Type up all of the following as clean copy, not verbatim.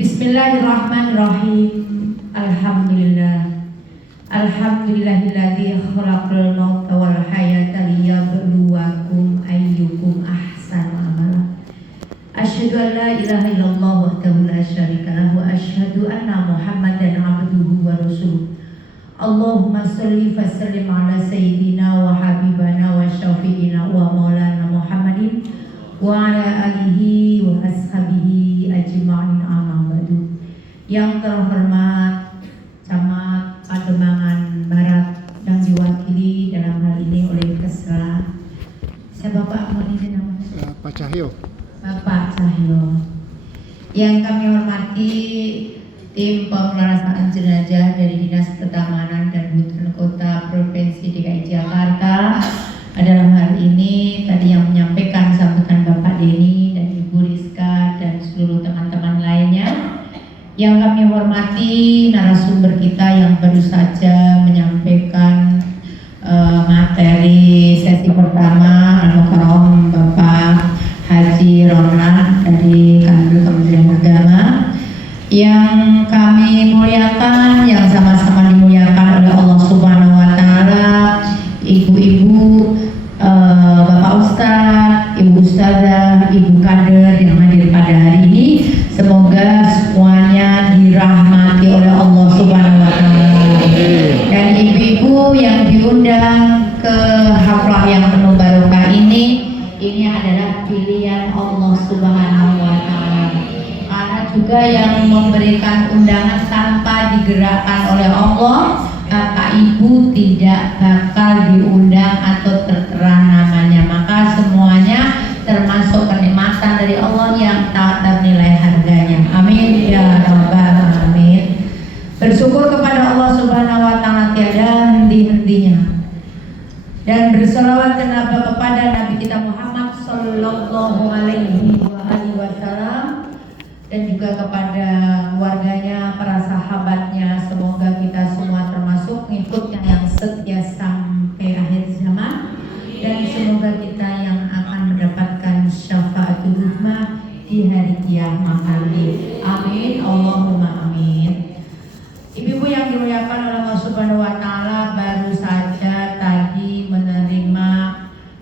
Bismillahirrahmanirrahim. Alhamdulillah. Alhamdulillahilladzi khalaqal mauta wal hayata liyabluwakum ayyukum ahsanu amala. Asyhadu an la ilaha illallah wahdahu la syarika lahu wa asyhadu anna Muhammadan abduhu wa rasuluh. Allahumma shalli wa sallim ala sayyidina wa habibana wa syafi'ina wa maulana Muhammadin wa ala alihi wa ashabihi ajma'in amma ba'du. Yang terhormat Camat Pademangan Barat yang diwakili dalam hal ini oleh Kesra. Siapa Bapak mau izin namanya? Pak Cahyo. Bapak Cahyo. Yang kami hormati tim pemulasaran jenazah dari Dinas Pertamanan dan Hutan Kota Provinsi DKI Jakarta. Dalam hal ini tadi yang menyampaikan sambutan Bapak Denny dan Ibu Rizka dan seluruh teman-teman lainnya. Yang kami hormati narasumber kita yang baru saja menyampaikan materi sesi pertama, Al-Mukarram Bapak Haji Romlan dari Kanwil Kementerian Agama. Yang kami muliakan, yang sama-sama dimuliakan oleh Allah Subhanahu wa Ta'ala, ibu-ibu, bapak ustadz, ibu ustazah, ibu kader yang hadir pada hari ini. Semoga semuanya dirahmati oleh Allah Subhanahu wa Ta'ala. Dan ibu-ibu yang diundang ke haflah yang penuh barokah ini adalah pilihan Allah Subhanahu wa Ta'ala. Karena juga yang memberikan undangan tanpa digerakkan oleh Allah, maka ibu tidak bakal diundang atau tertera namanya. Maka semuanya termasuk kenikmatan dari Allah yang tak ternilai harganya. Amin ya rabbal alamin. Bersyukur kepada Allah Subhanahu wa Ta'ala tiada henti-hentinya, dan berselawat kepada Nabi kita Muhammad sallallahu alaihi wasallam, dan juga kepada keluarganya, para sahabatnya. Semoga kita semua termasuk pengikutnya yang setia sampai akhir zaman, dan semoga kita yang akan mendapatkan syafaatul uzma di hari kiamat nanti. Amin Allahumma amin. Ibu-ibu yang dimuliakan oleh Allah Subhanahu wa Ta'ala, baru saja tadi menerima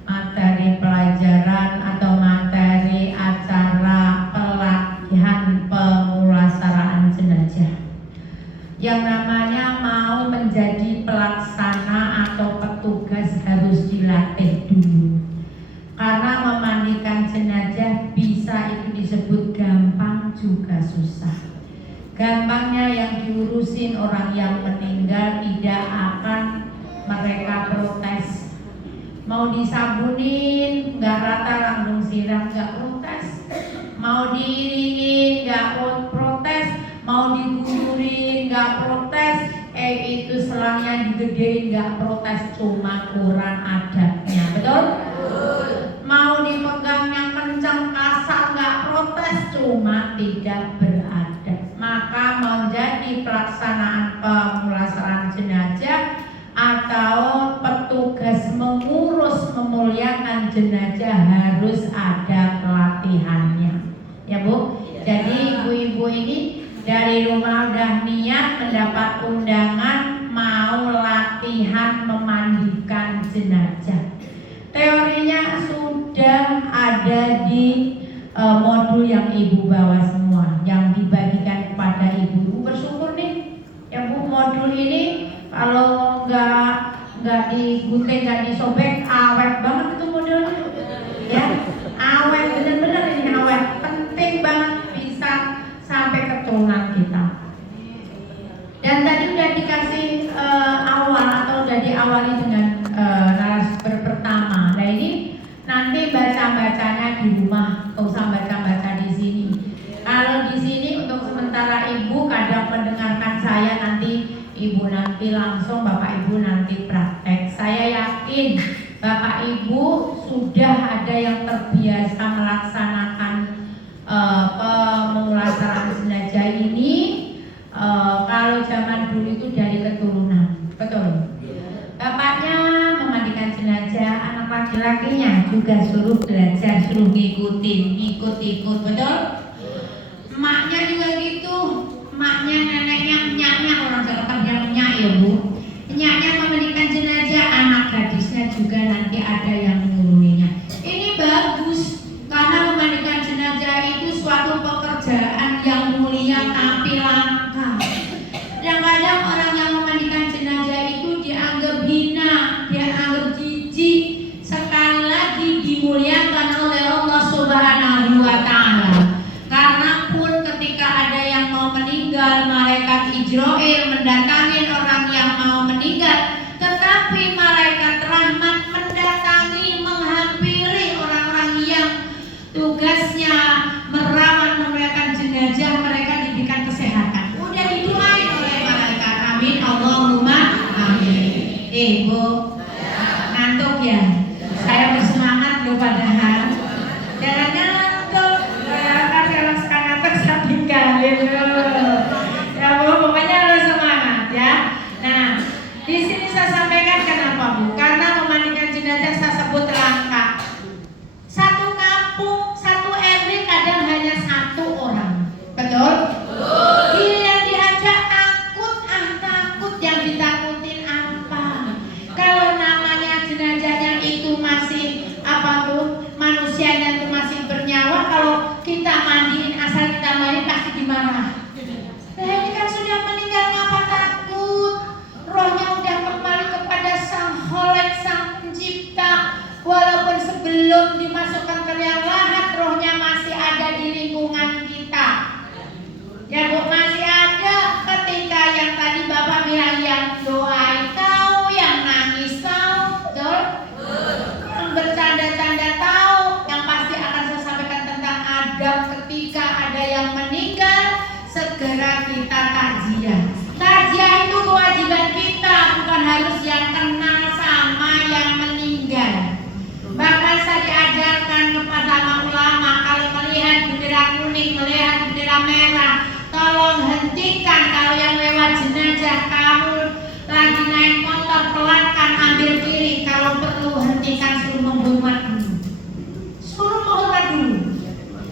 materi pelajaran atau materi acara pelatihan pemulasaraan jenazah yang namanya mau menjadi pelaksana atau petugas harus dilatih dulu. Karena memandikan jenazah bisa itu disebut gampang juga susah. Gampangnya yang diurusin orang yang meninggal tidak akan mereka protes. Mau disabunin nggak rata langsung siram nggak protes. Mau diiringin nggak protes. Mau digugurin nggak protes. Itu selangnya digedein nggak protes, cuma kurang adabnya. Betul? Mau dipegang yang kencang kasar nggak protes, cuma tidak beradab. Maka menjadi pelaksanaan pemulasaraan jenazah atau petugas mengurus memuliakan jenazah harus ada pelatihannya, ya Bu. Jadi ibu-ibu ini dari rumah udah niat mendapat undangan mau latihan memandikan jenazah. Teorinya sudah ada di modul yang ibu bawa semua, yang dibagikan kepada ibu. Bersyukur nih ya Bu, modul ini kalau nggak digunting, nggak disobek, awet banget itu modulnya ya. Awet, bener-bener ini awet, penting banget, bisa sampai keturunan kita. Dan tadi udah dikasih awal atau udah diawali dengan narasumber pertama. Nah ini nanti baca-bacanya di rumah, nggak usah baca-baca di sini. Kalau di sini untuk sementara ibu kadang mendengarkan saya, nanti ibu nanti langsung, bapak ibu nanti praktek. Saya yakin bapak ibu sudah ada yang terbiasa melaksanakan pemulasaraan jenazah ini. Kalau zaman dulu itu dari keturunan, betul. Bapaknya memandikan jenazah, anak laki-lakinya juga suruh belajar, suruh ngikutin, ikut-ikut, betul. Emaknya juga gitu, bapaknya, neneknya, enyaknya, orang Jakarta bilang enyak ya Bu. Enyaknya memandikan jenazah, anak gadisnya juga nanti ada yang menguruminya. Ini bagus karena memandikan jenazah itu suatu pekerjaan yang mulia tapi langka. Kadang-kadang orang yang memandikan jenazah itu dianggap hina, dianggap jijik. Sekali lagi dimuliakan oleh Allah Subhanahu wa Ta'ala. Karena pun ketika ada yang mau meninggal, malaikat Ijroil mendatangi orang yang mau meninggal, tetapi malaikat rahmat mendatangi, menghampiri orang-orang yang tugasnya merawat, memuliakan jenazah, mereka diberikan kesehatan. Udah didoain oleh malaikat. Amin, Allahumma amin. Bu, ngantuk ya? Saya bersemangat loh padahal. Jangan ngantuk. Kan kalau suka ngantuk saya tinggalin loh. Ya Bu, pokoknya harus semangat ya. Nah, di sini saya sampaikan kenapa Bu? Karena memandikan jenazah saya sebut langka. Satu kampung, satu RW kadang hanya satu orang. Betul? Yang diajak takut, takut, yang ditakutin apa? Kalau namanya jenazahnya itu masih apa tuh, manusianya itu masih bernyawa, kalau kita mandiin asal kita mandi pasti dimarah. Nah ini kan sudah meninggal, ngapa takut? Rohnya udah kembali kepada Sang Kholek, Sang Pencipta. Walaupun sebelum dimasukkan ke liang lahat, rohnya masih ada di lingkungan kita. Ya Bu, masih ada. Ketika yang tadi Bapak bilang yang doain tahu, yang nangis tahu, betul? Yang bercanda-canda tahu. Yang pasti akan saya sampaikan tentang adab ketika ada yang meninggal, segera kita takziah. Takziah itu kewajiban kita, bukan harus yang kenal sama yang meninggal. Bahkan saya diajarkan kepada ulama, kalau melihat bendera kuning, melihat bendera merah, tolong hentikan. Kalau yang lewat jenazah, kamu lagi naik motor, pelankan, ambil kiri. Kalau perlu hentikan, suruh menghormat dulu. Suruh menghormat dulu.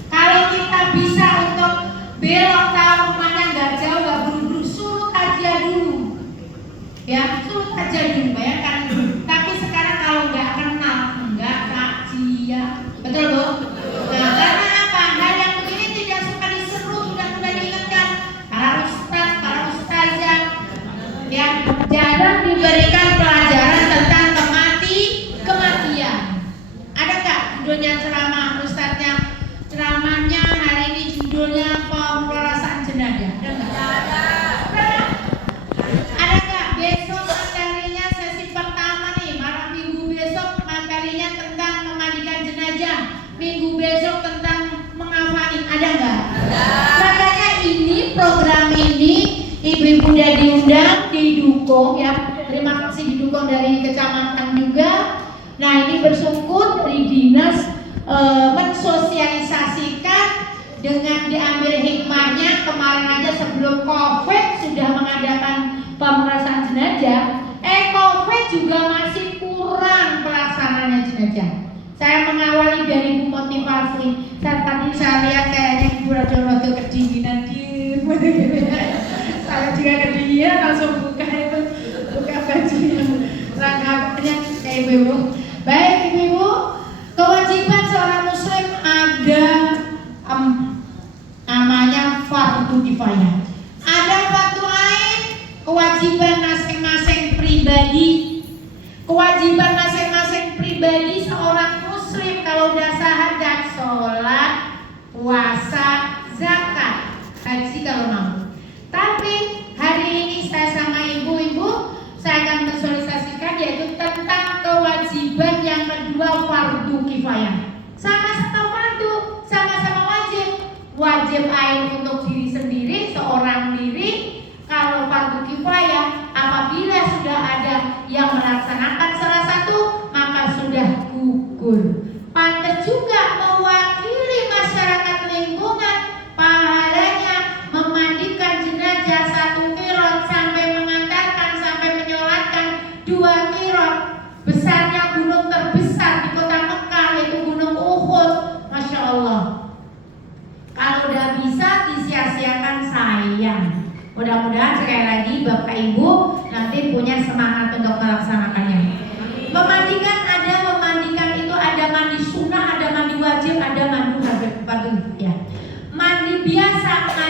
Kalau kita bisa untuk belok, tahu rumahnya nggak jauh, nggak buru-buru, suruh takziah dulu. Ya, suruh takziah dulu, bayangkan dulu. Tapi sekarang kalau nggak kenal, nggak takziah. Betul Bu? Nah, karena apa? Hal yang begini tidak suka diseru, sudah diingatkan para ustaz, para ustazah yang jarang diberikan pelajaran tentang kematian. Ada nggak judulnya ceramah ustaznya? Ceramahnya hari ini judulnya pemrolasaan jenazah. Ada nggak? Ada nggak? Besok materinya sesi pertama nih, malam minggu besok materinya tentang memandikan jenazah. Minggu besok tentang mengafani. Ada nggak? Makanya ini program ini ibu-ibu udah diundang, didukung ya. Terima kasih didukung dari kecamatan juga. Nah ini bersyukur dari dinas mensosialisasikan dengan diambil hikmahnya. Kemarin aja sebelum COVID sudah mengadakan pemrolasaan jenazah. COVID juga masih kurang pelaksanaannya jenazah. Saya mengawali dari motivasi. Tadi saya lihat kayaknya Ibu Rajo kedinginan gitu. Saya juga kedinginan, langsung buka bajunya, rangkapnya kayak ibu. Baik ibu-ibu, kewajiban seorang muslim ada namanya fardu kifayah. Ada fardu ain, kewajiban masing-masing pribadi. Kewajiban masing-masing pribadi seorang muslim kalau udah syahadat, sholat, puasa, zakat, haji kalau mau. Tapi hari ini saya sama ibu-ibu, saya akan mensosialisasikan yaitu tentang kewajiban yang kedua, fardu kifayah. Sama-sama fardu, sama-sama wajib. Wajib ain untuk diri sendiri, seorang diri. Kalau fardu kifayah, apabila sudah ada yang melaksanakan salah satu, maka sudah gugur. Pantas juga mewakili masyarakat lingkungan, pahalanya memandi Mudah-mudahan sekali lagi Bapak Ibu nanti punya semangat untuk melaksanakannya. Memandikan itu ada mandi sunnah, ada mandi wajib, ada mandi ya. Mandi biasa, mandi